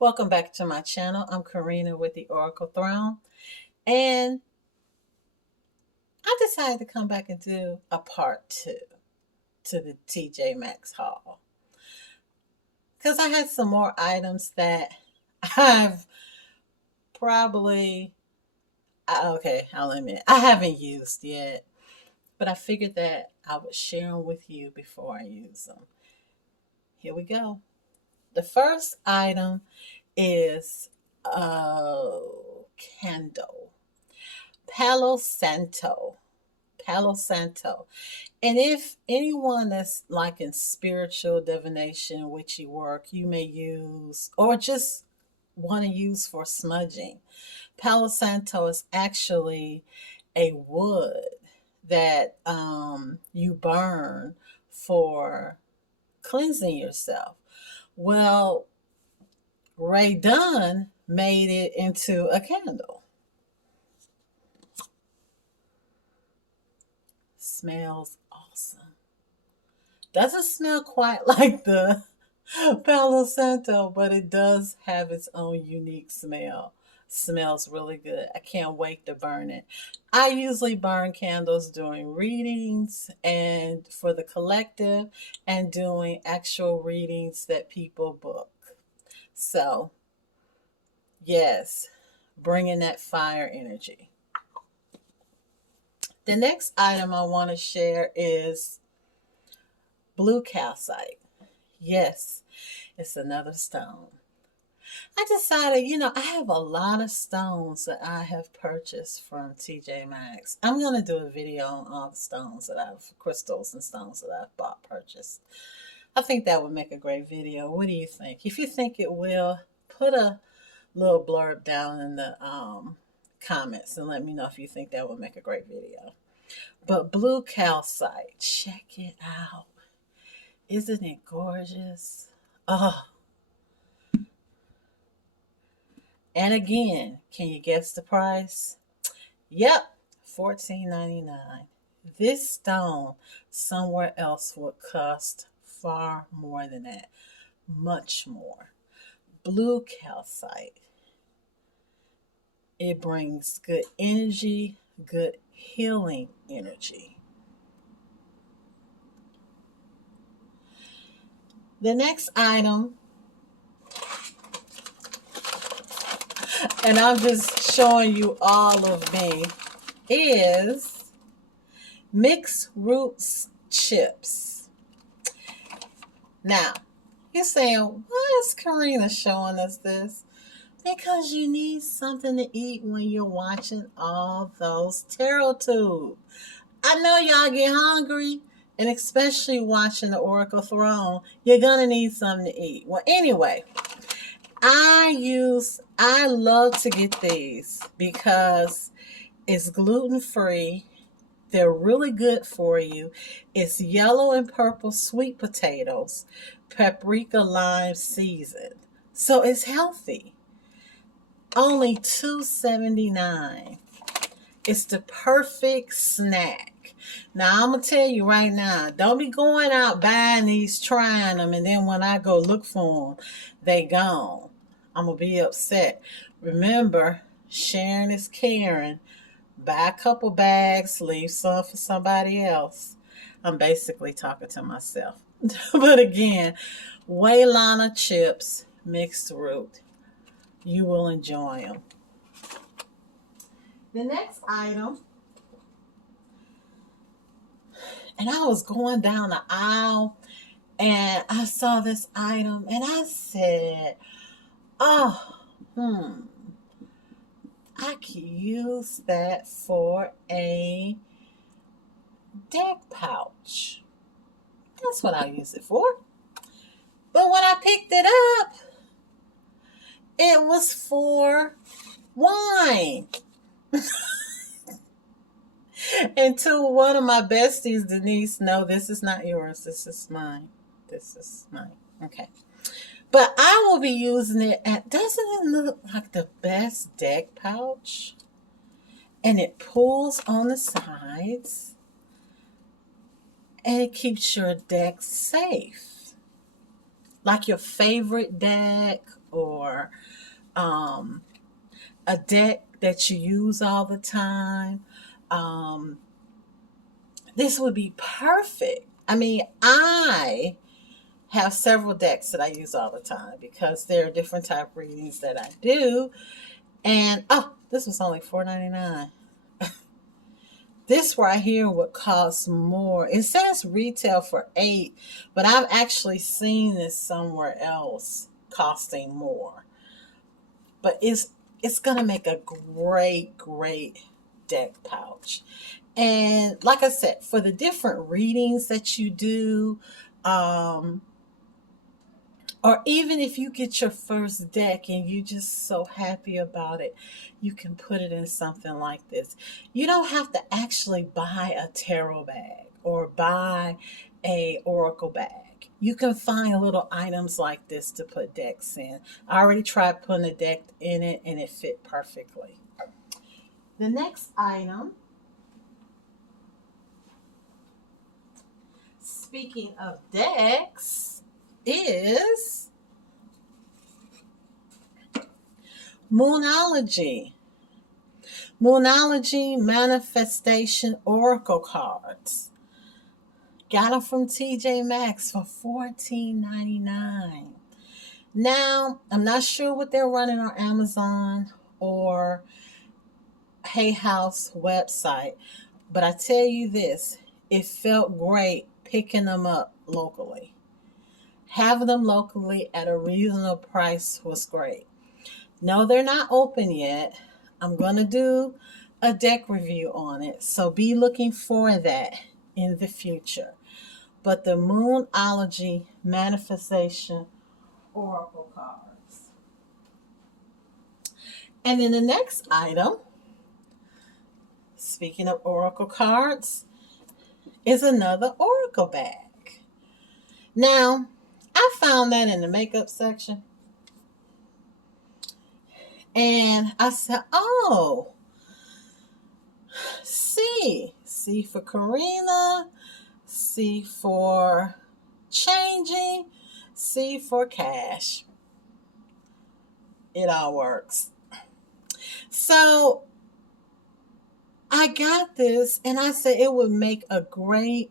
Welcome back to my channel. I'm Corrina with the Oracle Throne, and I decided to come back and do a part 2 to the TJMAXX Haul because I had some more items that I've probably, I'll admit, I haven't used yet, but I figured that I would share them with you before I use them. Here we go. The first item is a candle. Palo Santo. Palo Santo. And if anyone that's like in spiritual divination, witchy work, you may use or just want to use for smudging. Palo Santo is actually a wood that you burn for cleansing yourself. Well, Ray Dunn made it into a candle. Smells awesome. Doesn't smell quite like the Palo Santo, but it does have its own unique smell. Smells really good. I can't wait to burn it. I usually burn candles during readings and for the collective and doing actual readings that people book. So, yes, bringing that fire energy. The next item I want to share is blue calcite. Yes, it's another stone. I decided, I have a lot of stones that I have purchased from TJ Maxx. I'm going to do a video on all the stones that crystals and stones that I've purchased. I think that would make a great video. What do you think? If you think it will, put a little blurb down in the comments and let me know if you think that would make a great video. But blue calcite, check it out. Isn't it gorgeous? Oh. And again, can you guess the price? Yep, $14.99. This stone somewhere else would cost far more than that. Much more. Blue calcite. It brings good energy, good healing energy. The next item, and I'm just showing you all of me, is mixed roots chips. Now, you're saying, why is Corrina showing us this? Because you need something to eat when you're watching all those tarot tubes. I know y'all get hungry, and especially watching the Oracle Throne, you're going to need something to eat. Well, anyway, I love to get these because it's gluten-free. They're really good for you. It's yellow and purple sweet potatoes, paprika lime seasoned. So it's healthy. Only $2.79. It's the perfect snack. Now, I'm going to tell you right now, don't be going out buying these, trying them, and then when I go look for them, they gone. I'm going to be upset. Remember, sharing is caring. Buy a couple bags, leave some for somebody else. I'm basically talking to myself. But again, Waylana chips, mixed root. You will enjoy them. The next item, and I was going down the aisle and I saw this item and I said, oh, I could use that for a deck pouch. That's what I use it for. But when I picked it up, it was for wine. And to one of my besties, Denise, no, this is not yours. This is mine. This is mine. Okay. But I will be using it doesn't it look like the best deck pouch? And it pulls on the sides. And it keeps your deck safe. like your favorite deck, or um, a deck that you use all the time, um, this would be perfect. I mean, I have several decks that I use all the time because there are different type of readings that I do. And oh, this was only $4.99. This right here would cost more. It says retail for $8, but I've actually seen this somewhere else costing more. But it's gonna make a great deck pouch. And like I said, for the different readings that you do, um, or even if you get your first deck and you're just so happy about it, you can put it in something like this. You don't have to actually buy a tarot bag or buy a oracle bag. You can find little items like this to put decks in. I already tried putting a deck in it and it fit perfectly. The next item, speaking of decks, is Monology Manifestation Oracle cards. Got them from TJMAXX for $14.99. Now, I'm not sure what they're running on Amazon or Hay House website, but I tell you this, it felt great picking them up locally. Having them locally at a reasonable price was great. No, they're not open yet. I'm going to do a deck review on it, so be looking for that in the future. But the Monology Manifestation Oracle cards. And then the next item, speaking of Oracle cards, is another Oracle bag. Now, I found that in the makeup section. And I said, oh, C. C for Corrina, C for changing, C for cash. It all works. So I got this and I said it would make a great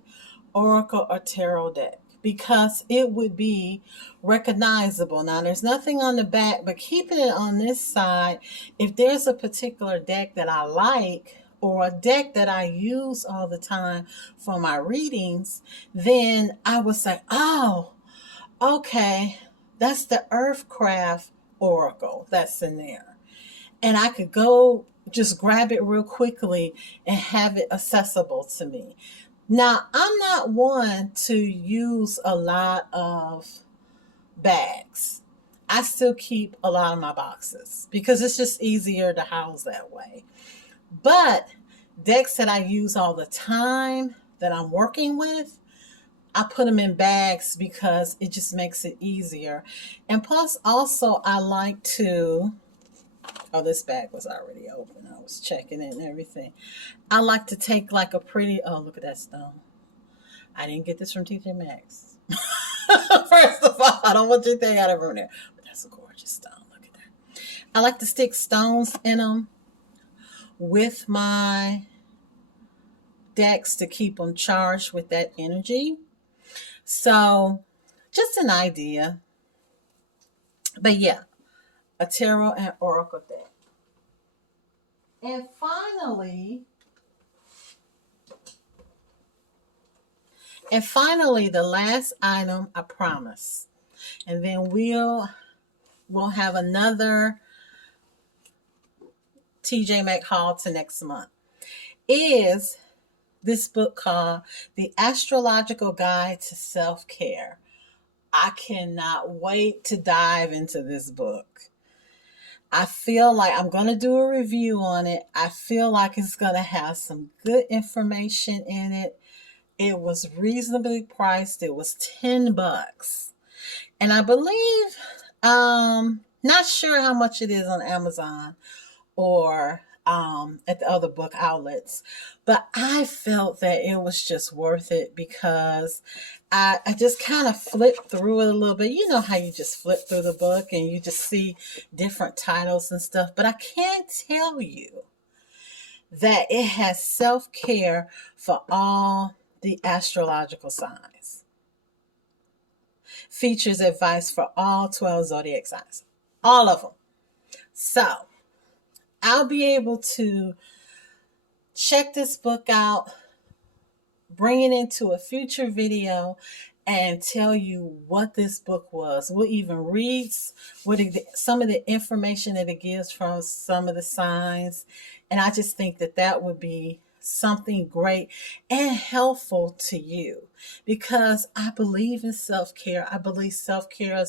Oracle or Tarot deck because it would be recognizable. Now, there's nothing on the back, but keeping it on this side, if there's a particular deck that I like or a deck that I use all the time for my readings, then I would say, oh, okay, that's the Earthcraft Oracle that's in there. And I could go just grab it real quickly and have it accessible to me. Now, I'm not one to use a lot of bags. I still keep a lot of my boxes because it's just easier to house that way. But decks that I use all the time that I'm working with, I put them in bags because it just makes it easier. And plus, also, I like to, oh, this bag was already open. I was checking it and everything. I like to take like a pretty, oh, look at that stone. I didn't get this from TJMAXX. First of all, I don't want you to think I got it from there. But that's a gorgeous stone. Look at that. I like to stick stones in them with my decks to keep them charged with that energy. So, just an idea. But yeah, a tarot and oracle deck. And finally, the last item, I promise. And then we'll have another TJMAXX haul to next month. Is this book called The Astrological Guide to Self-Care. I cannot wait to dive into this book. I feel like I'm going to do a review on it. I feel like it's going to have some good information in it. It was reasonably priced. It was $10. And I believe, not sure how much it is on Amazon or at the other book outlets. But I felt that it was just worth it because I just kind of flipped through it a little bit. You know how you just flip through the book and you just see different titles and stuff. But I can't tell you that it has self-care for all the astrological signs. Features advice for all 12 zodiac signs. All of them. So I'll be able to check this book out, bring it into a future video, and tell you what this book was. We'll even read some of the information that it gives from some of the signs. And I just think that that would be something great and helpful to you, because I believe in self-care. I believe self-care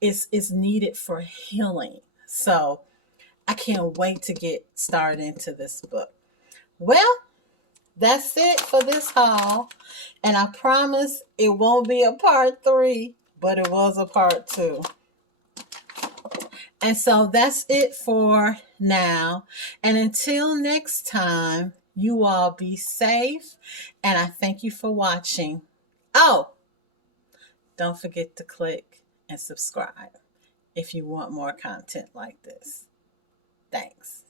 is needed for healing. So I can't wait to get started into this book. Well, that's it for this haul. And I promise it won't be a part 3, but it was a part 2. And so that's it for now. And until next time, you all be safe. And I thank you for watching. Oh, don't forget to click and subscribe if you want more content like this. Thanks.